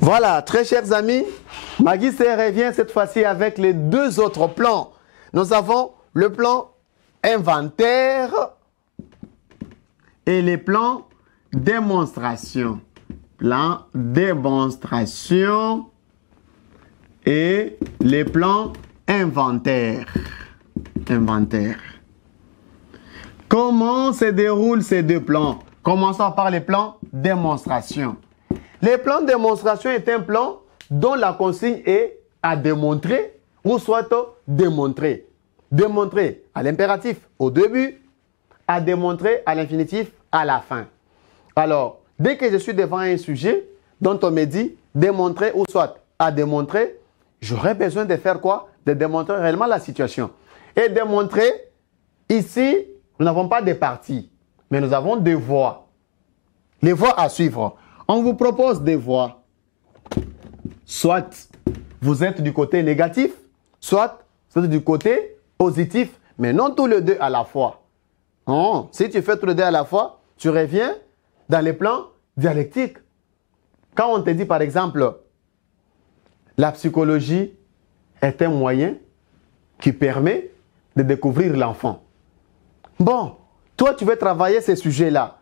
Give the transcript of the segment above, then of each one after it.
Voilà, très chers amis, Magui C revient cette fois-ci avec les deux autres plans. Nous avons le plan inventaire et les plans démonstration. Plan démonstration et les plans inventaire. Comment se déroulent ces deux plans? Commençons par les plans démonstration. Les plans de démonstration est un plan dont la consigne est à démontrer ou soit démontrer. Démontrer à l'impératif au début, à démontrer à l'infinitif à la fin. Alors, dès que je suis devant un sujet dont on me dit démontrer ou soit à démontrer, j'aurai besoin de faire quoi? De démontrer réellement la situation. Et démontrer, ici, nous n'avons pas de parties, mais nous avons des voies. Les voies à suivre. On vous propose des voies. Soit vous êtes du côté négatif, soit vous êtes du côté positif, mais non tous les deux à la fois. Non. Si tu fais tous les deux à la fois, tu reviens dans les plans dialectiques. Quand on te dit par exemple, la psychologie est un moyen qui permet de découvrir l'enfant. Bon, toi tu veux travailler ces sujets-là.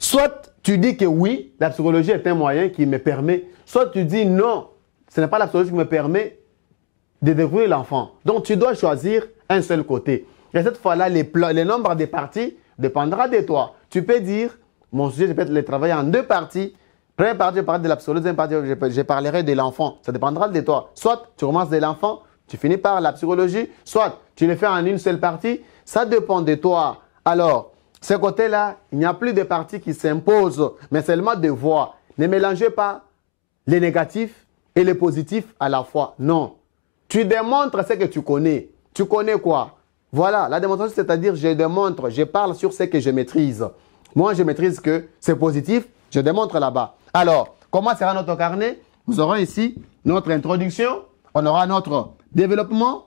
Soit tu dis que oui, la psychologie est un moyen qui me permet, soit tu dis non, ce n'est pas la psychologie qui me permet de découvrir l'enfant. Donc tu dois choisir un seul côté. Et cette fois-là, le nombre de parties dépendra de toi. Tu peux dire, mon sujet, je peux le travailler en deux parties. Première partie, je parlerai de la psychologie, deuxième partie, je parlerai de l'enfant. Ça dépendra de toi. Soit tu commences de l'enfant, tu finis par la psychologie, soit tu le fais en une seule partie. Ça dépend de toi. Alors, ce côté-là, il n'y a plus de parties qui s'imposent, mais seulement des voies. Ne mélangez pas les négatifs et les positifs à la fois. Non. Tu démontres ce que tu connais. Tu connais quoi? Voilà, la démonstration, c'est-à-dire je démontre, je parle sur ce que je maîtrise. Moi, je maîtrise que c'est positif, je démontre là-bas. Alors, comment sera notre carnet? Nous aurons ici notre introduction, on aura notre développement.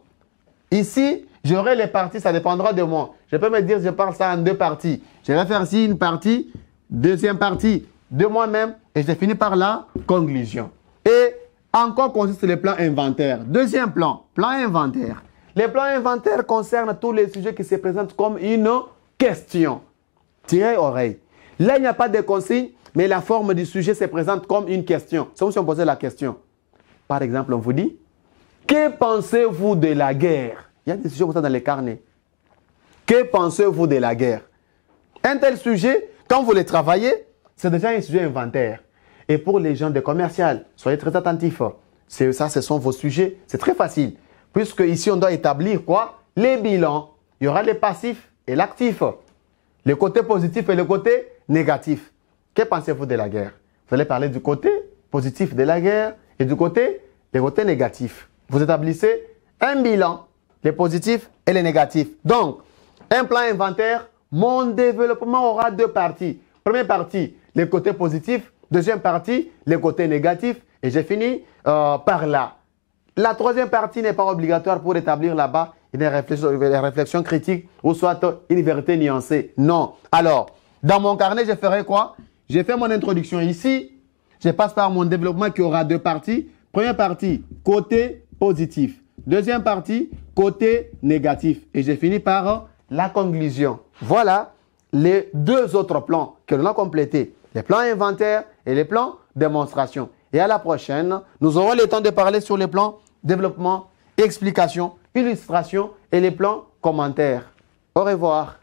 Ici, j'aurai les parties, ça dépendra de moi. Je peux me dire, je parle ça en deux parties. Je vais faire ici une partie, deuxième partie de moi-même, et je finis par la conclusion. Et encore consiste le plan inventaire. Deuxième plan, plan inventaire. Les plans inventaires concernent tous les sujets qui se présentent comme une question. Tirez oreille. Là, il n'y a pas de consigne, mais la forme du sujet se présente comme une question. C'est comme si on posait la question. Par exemple, on vous dit, que pensez-vous de la guerre? Il y a des sujets comme ça dans les carnets. Que pensez-vous de la guerre? Un tel sujet, quand vous le travaillez, c'est déjà un sujet inventaire. Et pour les gens de commercial, soyez très attentifs. Ça, ce sont vos sujets. C'est très facile. Puisque ici, on doit établir quoi? Les bilans. Il y aura les passifs et l'actif. Le côté positif et le côté négatif. Que pensez-vous de la guerre? Vous allez parler du côté positif de la guerre et du côté négatif. Vous établissez un bilan, les positifs et les négatifs. Donc, un plan inventaire, mon développement aura deux parties. Première partie, les côtés positifs. Deuxième partie, les côtés négatifs. Et j'ai fini par là. La troisième partie n'est pas obligatoire pour établir là-bas une réflexion critique ou soit une vérité nuancée. Non. Alors, dans mon carnet, je ferai quoi? J'ai fait mon introduction ici. Je passe par mon développement qui aura deux parties. Première partie, côté positif. Deuxième partie, côté négatif. Et j'ai fini par la conclusion. Voilà les deux autres plans que l'on a complétés. Les plans inventaires et les plans démonstration. Et à la prochaine, nous aurons le temps de parler sur les plans développement, explication, illustration et les plans commentaires. Au revoir.